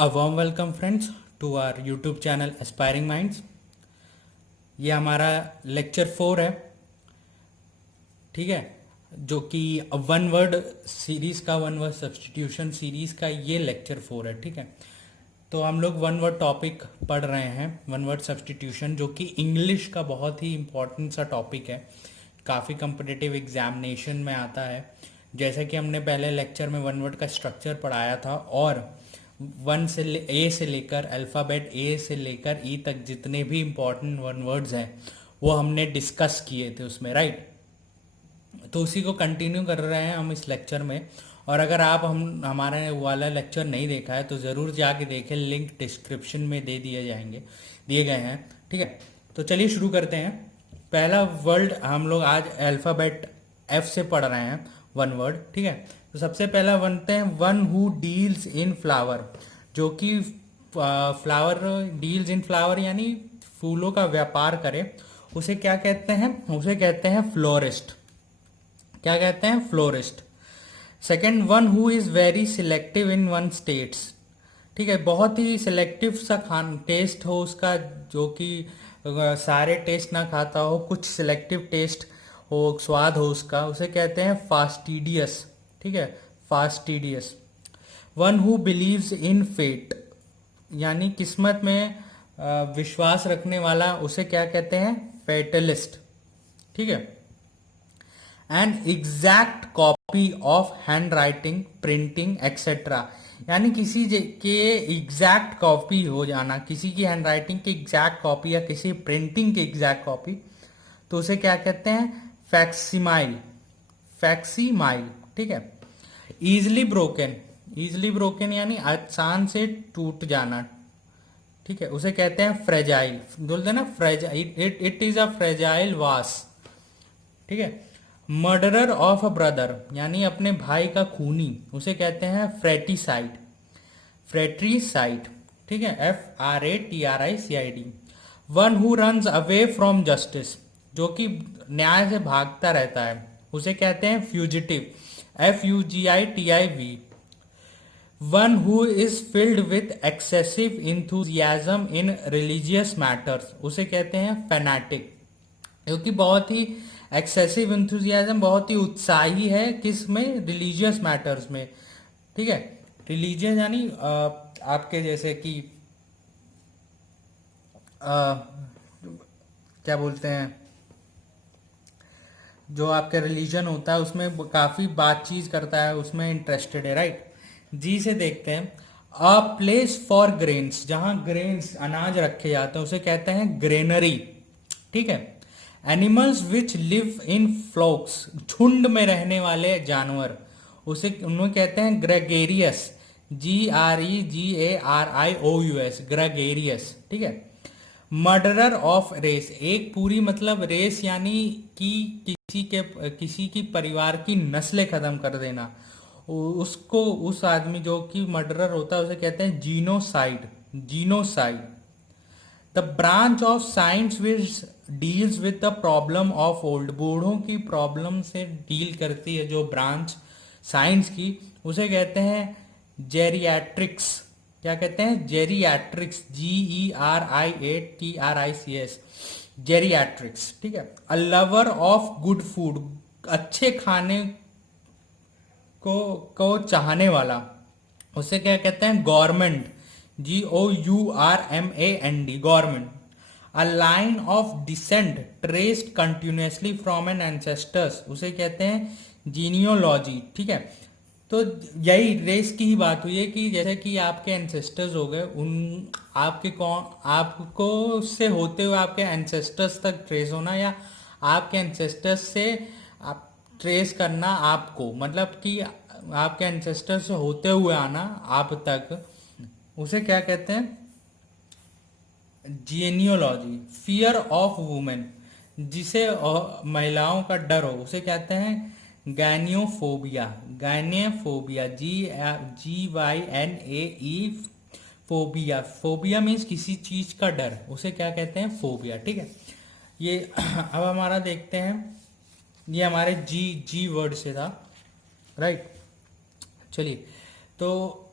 A warm welcome friends to our YouTube channel Aspiring Minds. ये हमारा lecture 4 है, ठीक है, जो कि वन वर्ड सीरीज़ का, वन वर्ड सब्स्टिट्यूशन सीरीज़ का ये लेक्चर 4 है, ठीक है। तो हम लोग वन वर्ड टॉपिक पढ़ रहे हैं, वन वर्ड सब्स्टिट्यूशन, जो कि इंग्लिश का बहुत ही इम्पोर्टेंट सा टॉपिक है, काफ़ी कम्पिटिटिव एग्जामिनेशन में आता है। जैसा कि हमने पहले लेक्चर में वन वर्ड का स्ट्रक्चर पढ़ाया था, और ए से लेकर अल्फ़ाबेट ए से लेकर ई तक जितने भी इम्पोर्टेंट वन वर्ड्स हैं वो हमने डिस्कस किए थे उसमें, राइट। तो उसी को कंटिन्यू कर रहे हैं हम इस लेक्चर में। और अगर आप हमारे वाला लेक्चर नहीं देखा है तो ज़रूर जाके देखें, लिंक डिस्क्रिप्शन में दिए गए हैं, ठीक है। तो चलिए शुरू करते हैं। पहला वर्ड हम लोग आज अल्फ़ाबेट एफ से पढ़ रहे हैं, वन वर्ड, ठीक है। तो सबसे पहला बनते हैं one who deals in flower, जो कि फ्लावर डील्स इन फ्लावर यानी फूलों का व्यापार करे, उसे क्या कहते हैं? उसे कहते हैं फ्लोरिस्ट। क्या कहते हैं? Florist. Second, one who is very selective in one states, ठीक है, बहुत ही सिलेक्टिव सा खान टेस्ट हो उसका, जो कि सारे टेस्ट ना खाता हो, कुछ सिलेक्टिव टेस्ट हो, स्वाद हो उसका, उसे कहते हैं फास्टिडियस, ठीक है, fastidious. One who believes in fate, यानी किस्मत में विश्वास रखने वाला, उसे क्या कहते हैं? फेटलिस्ट, ठीक है। An exact copy of hand writing, printing etcetera, यानी किसी के एग्जैक्ट कॉपी हो जाना, किसी की हैंड राइटिंग की एग्जैक्ट कॉपी या किसी प्रिंटिंग की एग्जैक्ट कॉपी, तो उसे क्या कहते हैं? फैक्सीमाइल, फैक्सीमाइल, ठीक है। ईजली ब्रोकन, ईजली ब्रोकन यानी आसान से टूट जाना, ठीक है, उसे कहते हैं फ्रेजाइल। बोलते ना fragile, it is a fragile वास, ठीक है। मर्डरर ऑफ अ ब्रदर, यानी अपने भाई का खूनी, उसे कहते हैं फ्रेटिसाइड, फ्रेट्रीसाइड, ठीक है, FRATRICID। One who runs away from justice, जो कि न्याय से भागता रहता है, उसे कहते हैं fugitive, FUGITIV। One who is filled with excessive enthusiasm in religious matters, उसे कहते हैं फैनाटिक, क्योंकि बहुत ही एक्सेसिव इंथुजियाज्म, बहुत ही उत्साही है, किस में? रिलीजियस मैटर्स में, ठीक है। रिलीजियस यानी आपके जैसे कि क्या बोलते हैं, जो आपका रिलीजन होता है उसमें काफ़ी बातचीत करता है, उसमें इंटरेस्टेड है, राइट। जी से देखते हैं। अ प्लेस फॉर ग्रेन्स, जहाँ ग्रेन्स अनाज रखे जाते हैं, उसे कहते हैं ग्रेनरी, ठीक है। एनिमल्स विच लिव इन फ्लॉक्स, झुंड में रहने वाले जानवर, उसे उन्हें कहते हैं ग्रेगेरियस, GREGARIOUS, ग्रेगेरियस, ठीक है। मर्डरर ऑफ रेस, एक पूरी मतलब रेस यानी कि किसी की परिवार की नस्लें खत्म कर देना, उसको, उस आदमी जो कि मर्डरर होता है उसे कहते हैं genocide, genocide. The branch of science which deals with the problem of old, बूढ़ों की प्रॉब्लम से डील करती है जो ब्रांच साइंस की, उसे कहते हैं जेरियाट्रिक्स। क्या कहते हैं? जेरियाट्रिक्स, GERIATRICS, जेरियाट्रिक्स, ठीक है। A lover of good food, अच्छे खाने को चाहने वाला, उसे क्या कहते हैं? Gourmand, GOURMAND, gourmand. A line of descent traced continuously from an ancestors, उसे कहते हैं जीनियोलॉजी, ठीक है। तो यही रेस की ही बात हुई है कि जैसे कि आपके एंसेस्टर्स हो गए, उन आपके कौन, आपको से होते हुए आपके एंसेस्टर्स तक ट्रेस होना, या आपके एंसेस्टर्स से आप ट्रेस करना आपको, मतलब कि आपके एंसेस्टर्स से होते हुए आना आप तक, उसे क्या कहते हैं? जीनियोलॉजी। फियर ऑफ वुमेन, जिसे महिलाओं का डर हो, उसे कहते हैं गैनियोफोबिया, गैनियोफोबिया, GYNAE, फोबिया, फोबिया मीन्स किसी चीज का डर, उसे क्या कहते हैं? फोबिया, ठीक है। ये अब हमारा देखते हैं, ये हमारे जी जी वर्ड से था, राइट। चलिए, तो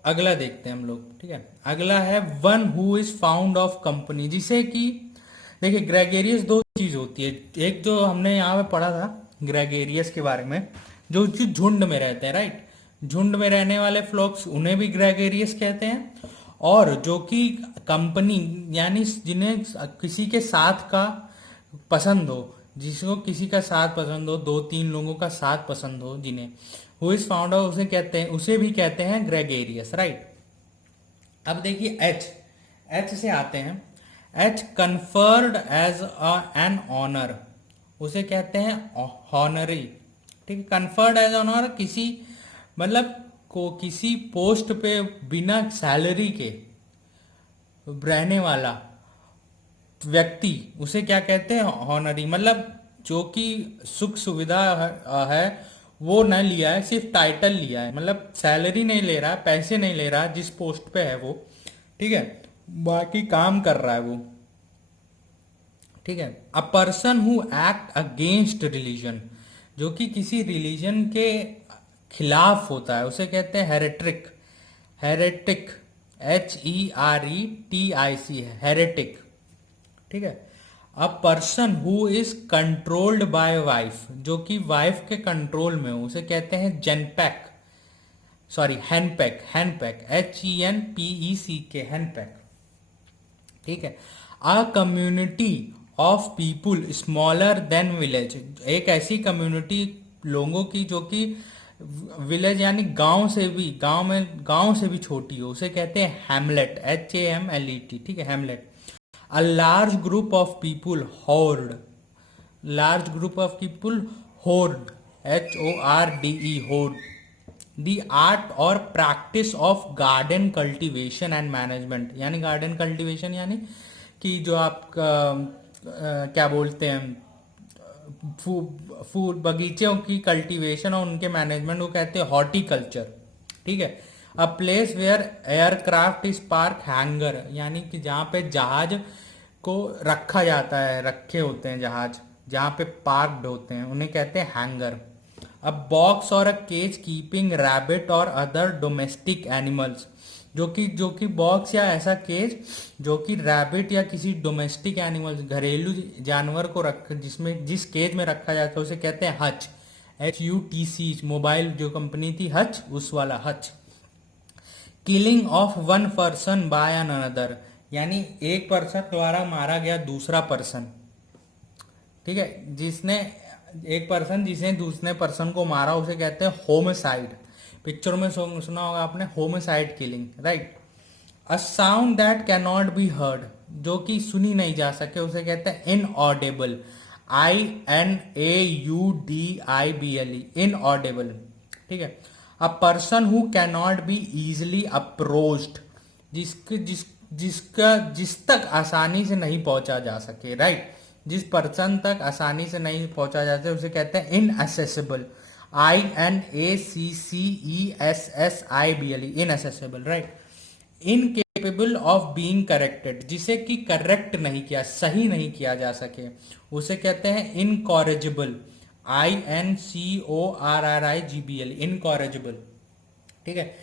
अगला देखते हैं हम लोग, ठीक है। अगला है one who is found of company, जिसे कि देखिए ग्रेगेरियस दो चीज होती है। एक जो हमने यहाँ पे पढ़ा था ग्रेगेरियस के बारे में, जो झुंड में रहते हैं, राइट। झुंड में रहने वाले फ्लॉक्स उन्हें भी ग्रेगेरियस कहते हैं। और जो कि कंपनी यानी जिन्हें किसी के साथ का पसंद हो, जिसको किसी का साथ पसंद हो, दो तीन लोगों का साथ पसंद हो, जिन्हें हु इज फाउंड आउट उसे कहते हैं, उसे भी कहते हैं ग्रेगेरियस, राइट। अब देखिए एच से आते हैं। H conferred as an honour, उसे कहते हैं हॉनरी, ठीक है। कन्फर्ड एज ऑनर किसी मतलब को किसी पोस्ट पे बिना सैलरी के रहने वाला व्यक्ति, उसे क्या कहते हैं हॉनरी। मतलब जो कि सुख सुविधा है वो न लिया है, सिर्फ टाइटल लिया है, मतलब सैलरी नहीं ले रहा है, पैसे नहीं ले रहा है जिस पोस्ट पे है वो, ठीक है, बाकी काम कर रहा है वो, ठीक है। अ person who act against religion, जो कि किसी रिलीजन के खिलाफ होता है, उसे कहते हैं हेरेट्रिक। हेरेटिक HERETIC है हेरेटिक, ठीक है। अ person who is controlled by wife, जो कि वाइफ के कंट्रोल में हो, उसे कहते हैं जेनपैक, सॉरी हैंडपैक, हैंडपैक HENPECK, हैंडपैक, ठीक है। अ community of people smaller than village, एक ऐसी कम्युनिटी लोगों की जो कि विलेज यानी गांव से भी छोटी हो, उसे कहते हैं हैमलेट, HAMLET, ठीक है, hamlet. A large group of people horde, large group of people horde, HORDE, horde. The art और practice of garden cultivation and management, यानी गार्डन कल्टीवेशन यानी कि जो आप क्या बोलते हैं फूल बगीचों की कल्टीवेशन और उनके मैनेजमेंट को कहते हैं हॉर्टिकल्चर, ठीक है। A place where aircraft is park hangar, यानी कि जहाँ पे जहाज को रखा जाता है, रखे होते हैं जहाज जहाँ पे पार्कड होते हैं, उन्हें कहते हैं हैंगर। अ बॉक्स और अ केज कीपिंग रैबिट और अदर डोमेस्टिक एनिमल्स, जो कि बॉक्स या ऐसा केज जो कि रैबिट या किसी डोमेस्टिक एनिमल्स घरेलू जानवर को रख जिसमें जिस केज में रखा जाता है उसे कहते हैं हच, HUTC। मोबाइल जो कंपनी थी हच, उस वाला Hutch. Killing of one person by an another, यानी एक पर्सन द्वारा मारा गया दूसरा पर्सन, ठीक है, जिसने एक पर्सन जिसने दूसरे पर्सन को मारा उसे कहते हैं होमिसाइड। पिक्चरों में सुना होगा आपने homicide killing, right. A sound that can not be heard, जो कि सुनी नहीं जा सके, उसे कहते हैं इनऑडिबल, INAUDIBLE, इनऑडिबल, ठीक है। अ person who can not be easily approached, जिस तक आसानी से नहीं पहुंचा जा सके, राइट। जिस पर्सन तक आसानी से नहीं पहुंचा जा सके उसे कहते हैं inaccessible, INACCESSIBLE, inaccessible, right. Incapable of being corrected, जिसे कि करेक्ट नहीं किया, सही नहीं किया जा सके, उसे कहते हैं इनकॉरेजिबल, INCORRIGBL, इनकॉरेजिबल, ठीक है।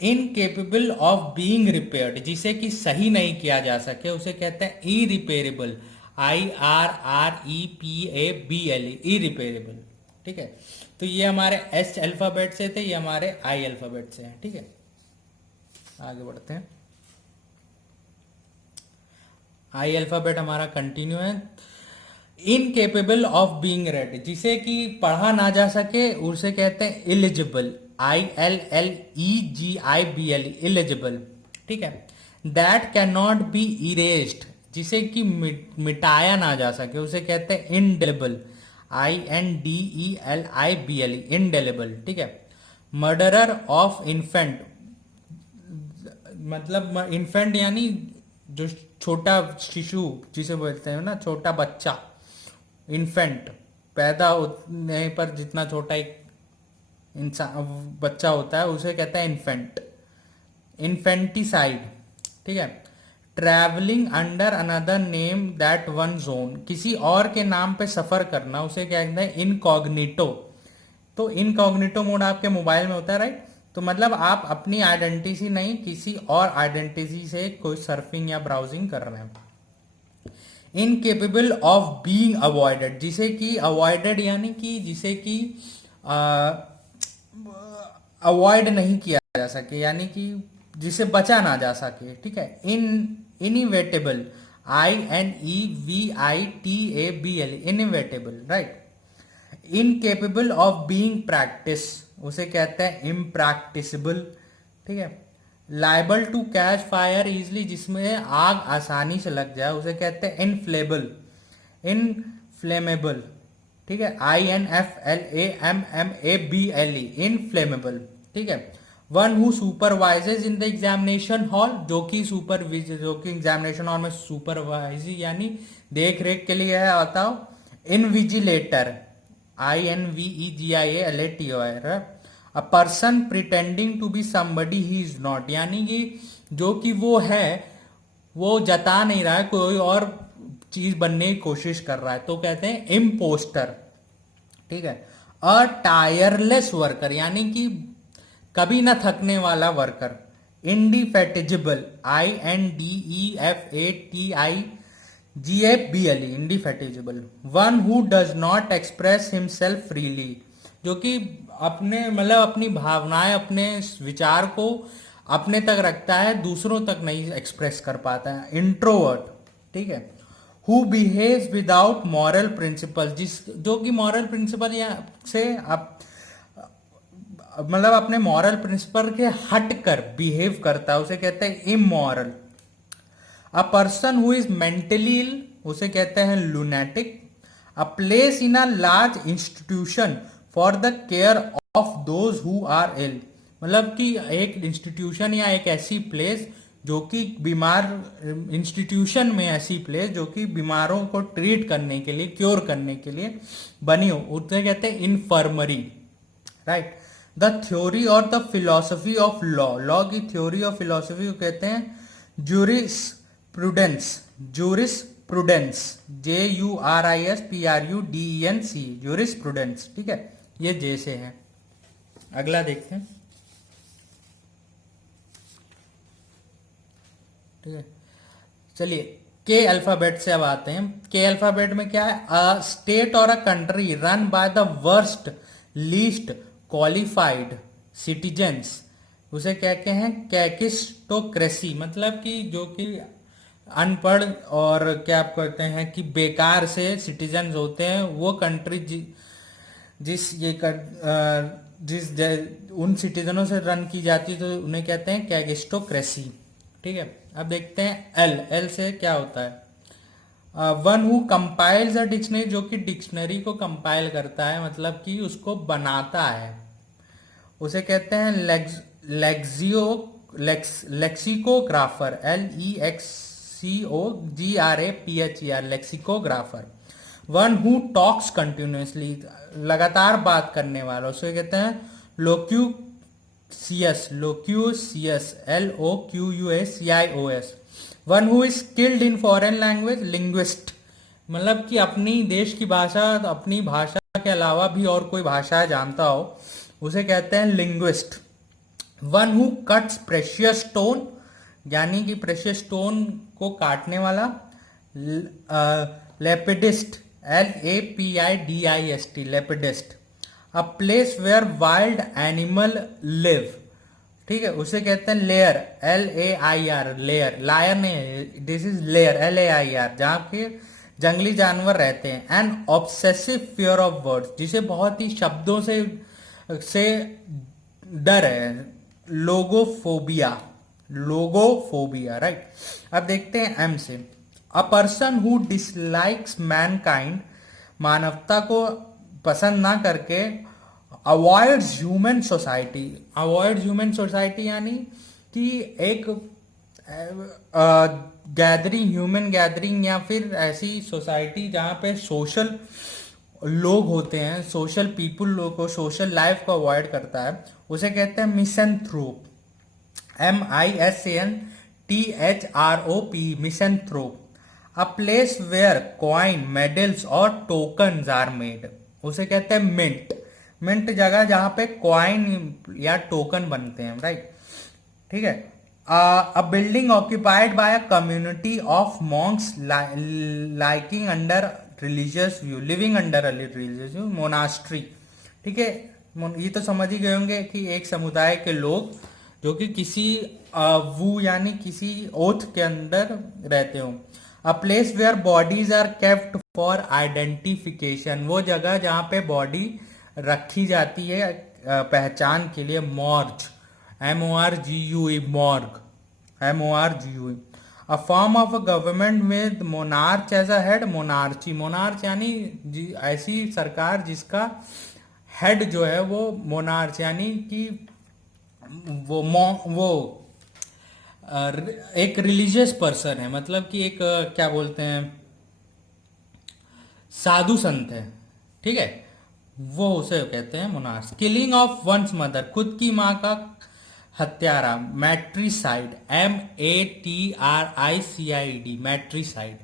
इनकेपेबल ऑफ बीइंग रिपेयर्ड, जिसे कि सही नहीं किया जा सके, उसे कहते हैं इरिपेरेबल, IRREPABLE, इरिपेरेबल, ठीक है। तो ये हमारे एस अल्फाबेट से थे, ये हमारे आई अल्फाबेट से हैं, ठीक है। आगे बढ़ते हैं। आई अल्फाबेट हमारा कंटिन्यू है। इनकेपेबल ऑफ बीइंग रेड, जिसे कि पढ़ा ना जा सके उसे कहते हैं इलिजिबल, ILLEGIBLE, इलिजिबल, ठीक है। That can not be erased, जिसे कि मिटाया ना जा सके उसे कहते हैं इंडेलिबल, INDELIBLE, इंडेलिबल, ठीक है। मर्डरर ऑफ इन्फेंट, मतलब इन्फेंट यानी जो छोटा शिशु जिसे बोलते हैं ना, छोटा बच्चा, इन्फेंट, पैदा होने पर जितना छोटा एक इंसान बच्चा होता है उसे कहता है इन्फेंट, इन्फेंटिसाइड, ठीक है। Travelling under another name that one zone, किसी और के नाम पे सफर करना उसे क्या कहते हैं इनकॉग्निटो। तो इनकॉग्निटो मोड आपके मोबाइल में होता है, राइट। तो मतलब आप अपनी आइडेंटिटी नहीं किसी और आइडेंटिटी से कोई सर्फिंग या ब्राउजिंग कर रहे हैं। इनकेपेबल ऑफ बीइंग अवॉइडेड, जिसे कि अवॉइडेड यानी कि जिसे कि अवॉइड नहीं किया जा सके, यानी कि जिसे बचा ना जा सके, ठीक है। Inevitable, INEVITABL, inevitable, right. Incapable of being practice, उसे कहते हैं इम्प्रैक्टिसेबल, ठीक है। Liable to catch fire easily, जिसमें आग आसानी से लग जाए, उसे कहते हैं इनफ्लेबल, इनफ्लेमेबल, ठीक है। INFLAMMABLE, इनफ्लेमेबल, ठीक है। One who supervises in the examination hall, जो कि एग्जामिनेशन हॉल में सुपरवाइज यानी देख रेख के लिए है, बताओ। Invigilator, INVEGIALATOR, a person pretending to be somebody he is not, यानी कि जो कि वो है वो जता नहीं रहा है, कोई और चीज बनने की कोशिश कर रहा है, तो कहते हैं इम्पोस्टर, ठीक है। अ टायरलेस वर्कर, यानी कि कभी ना थकने वाला worker. Indefatigable, INDEFATIGABLE, indefatigable. One who does not express himself freely, जो कि अपने मतलब अपनी भावनाएं अपने विचार को अपने तक रखता है, दूसरों तक नहीं एक्सप्रेस कर पाता है। इंट्रोवर्ट, ठीक है। Who behaves without moral principle, जो कि मॉरल प्रिंसिपल या से आप मतलब अपने मॉरल प्रिंसिपल के हट कर बिहेव करता है, उसे कहते हैं immoral. A person who is mentally ill, उसे कहते हैं lunatic. A place in a large institution for the care of those who are ill, मतलब कि एक इंस्टीट्यूशन या एक ऐसी प्लेस जो कि बीमार, इंस्टीट्यूशन में ऐसी प्लेस जो कि बीमारों को ट्रीट करने के लिए, क्योर करने के लिए बनी हो, उसे कहते हैं इन्फर्मरी, राइट। द थ्योरी और the philosophy of law, law की थ्योरी और फिलोसफी को कहते हैं juris prudence, juris prudence, JURISPRUDENC, juris prudence, ठीक है। ये जे से है। अगला देखते हैं, ठीक है। चलिए के अल्फाबेट से अब आते हैं। के अल्फाबेट में क्या है? अ स्टेट और a country run by the worst least qualified citizens, उसे कहते हैं कैकिस्टोक्रेसी, मतलब कि जो कि अनपढ़ और क्या आप कहते हैं कि बेकार से सिटीजन्स होते हैं, वो कंट्री जिस ये कर, उन सिटीजनों से रन की जाती है, तो उन्हें कहते हैं कैगिस्टोक्रेसी, ठीक है। अब देखते हैं एल, एल से क्या होता है? One who compiles a dictionary, जो कि डिक्शनरी को कंपाइल करता है, मतलब कि उसको बनाता है, उसे कहते हैं lexicographer, LEXCOGRAPHER, lexicographer. One who talks continuously, लगातार बात करने वाला, उसे कहते हैं लोक्यूसियस, लोक्यूसियस, LOQUSCIOS। One who is skilled in foreign language, linguist, मतलब कि अपनी देश की भाषा, अपनी भाषा के अलावा भी और कोई भाषा जानता हो, उसे कहते हैं linguist. One who cuts precious stone, यानी कि प्रेशियस स्टोन को काटने वाला, lapidist, LAPIDIST, lapidist. A place where wild animal live, ठीक है, उसे कहते हैं लेयर, LAIR, लेयर, लायर नहीं, दिस इज लेयर, LAIR, जहां के जंगली जानवर रहते हैं। An obsessive fear of words, जिसे बहुत ही शब्दों से डर है, लोगोफोबिया, लोगोफोबिया, राइट। अब देखते हैं एम से। अ पर्सन हु डिसलाइक्स मैनकाइंड, मानवता को पसंद ना करके, avoids human society, avoid human society यानी कि एक गैदरिंग, ह्यूमन गैदरिंग या फिर ऐसी सोसाइटी जहाँ पे सोशल लोग होते हैं, सोशल पीपुल लोग को, सोशल लाइफ को अवॉइड करता है, उसे कहते हैं misanthrope, MISANTHROP, misanthrope. A place where coin, medals और टोकन्स आर मेड, उसे कहते हैं मिंट, मिंट जगह जहां पे कॉइन या टोकन बनते हैं, राइट। ठीक है। A building occupied by a community of monks liking under religious view, living under a religious view, monastery. ठीक है। ये तो समझ ही गए होंगे कि एक समुदाय के लोग जो कि किसी वू यानी किसी ओथ के अंदर रहते हो। A place where bodies are kept for identification, वो जगह जहाँ पे बॉडी रखी जाती है पहचान के लिए, मॉर्ज, MORGUE, morgue, MORGUE। A form of a government with monarch as a head, monarchy, monarch यानी ऐसी सरकार जिसका हेड जो है वो मोनार्च यानी कि वो एक रिलीजियस पर्सन है, मतलब कि एक क्या बोलते हैं, साधु संत है। ठीक है। वो उसे कहते हैं monarchs. Killing of once mother, खुद की माँ का हत्यारा, मैट्रीसाइड, MATRICID, मैट्रीसाइड।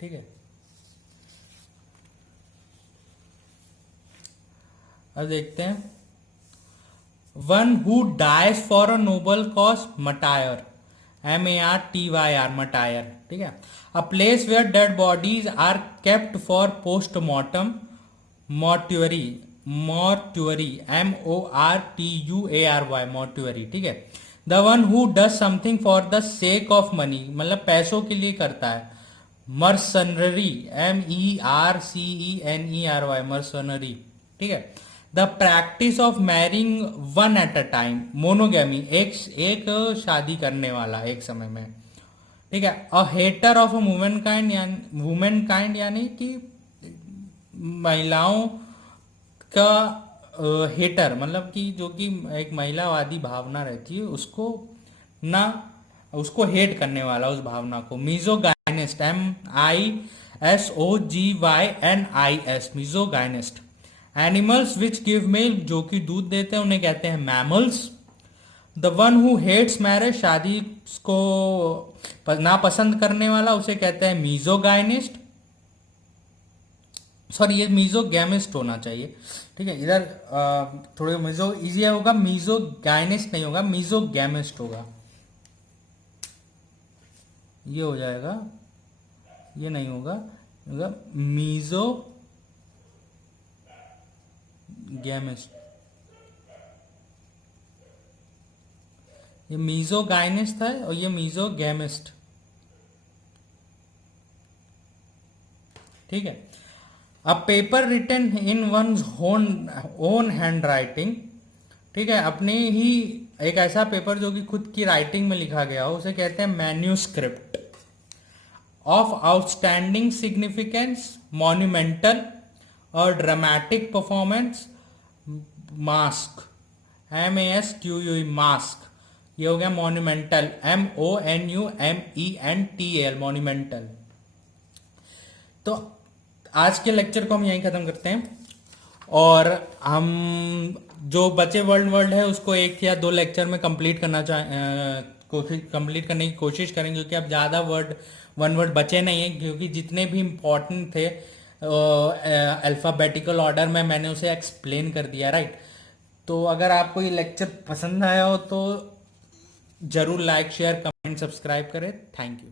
ठीक है। अब देखते हैं, one who dies for a noble cause, martyr, MARTYR, martyr. ठीक है। A place where dead bodies are kept for postmortem, मॉर्ट्यूरी, मॉर्ट्यूरी, MORTUARY, मॉर्ट्यूरी। ठीक है। The one who does something for the sake of money, मतलब पैसों के लिए करता है, मर्सनरी, MERCENERY, मर्सनरी। ठीक है। The practice of marrying one at a time, monogamy, एक एक शादी करने वाला एक समय में। ठीक है। A hater of a women kind, यानी वुमेन काइंड यानी कि महिलाओं का हेटर, मतलब कि जो कि एक महिलावादी भावना रहती है उसको ना, उसको हेट करने वाला उस भावना को। Misogynist, MISOGYNIS, misogynist. Animals which give milk, जो कि दूध देते हैं उन्हें कहते हैं mammals. The one who hates marriage, शादी को ना पसंद करने वाला उसे कहते हैं मीजोगाइनिस्ट। सॉरी, ये मीजोगैमिस्ट होना चाहिए। ठीक है। इधर थोड़े मीजो इजी होगा, मीजोगाइनिस्ट नहीं होगा, मीजोगैमिस्ट होगा। ये हो जाएगा, ये नहीं होगा, होगा मीजोगैमिस्ट। ये मीजोगाइनिस्ट था और ये मीजोगैमिस्ट। ठीक है। A paper written in one own handwriting. ठीक है। अपने ही एक ऐसा पेपर जो कि खुद की राइटिंग में लिखा गया हो उसे कहते हैं manuscript. Of outstanding significance, monumental और dramatic performance, masque, MASQUE, masque. ये हो गया मॉन्यूमेंटल, MONUMENTAL, मॉन्यूमेंटल। तो आज के लेक्चर को हम यहीं ख़त्म करते हैं और हम जो बचे वर्ल्ड वर्ल्ड है उसको एक या दो लेक्चर में कंप्लीट करना कोशिश कंप्लीट करने की कोशिश करेंगे, क्योंकि अब ज़्यादा वन वर्ड बचे नहीं हैं, क्योंकि जितने भी इम्पोर्टेंट थे अल्फ़ाबेटिकल ऑर्डर में मैंने उसे एक्सप्लेन कर दिया, राइट। तो अगर आपको ये लेक्चर पसंद आया हो तो ज़रूर लाइक, शेयर, कमेंट, सब्सक्राइब करें। Thank you.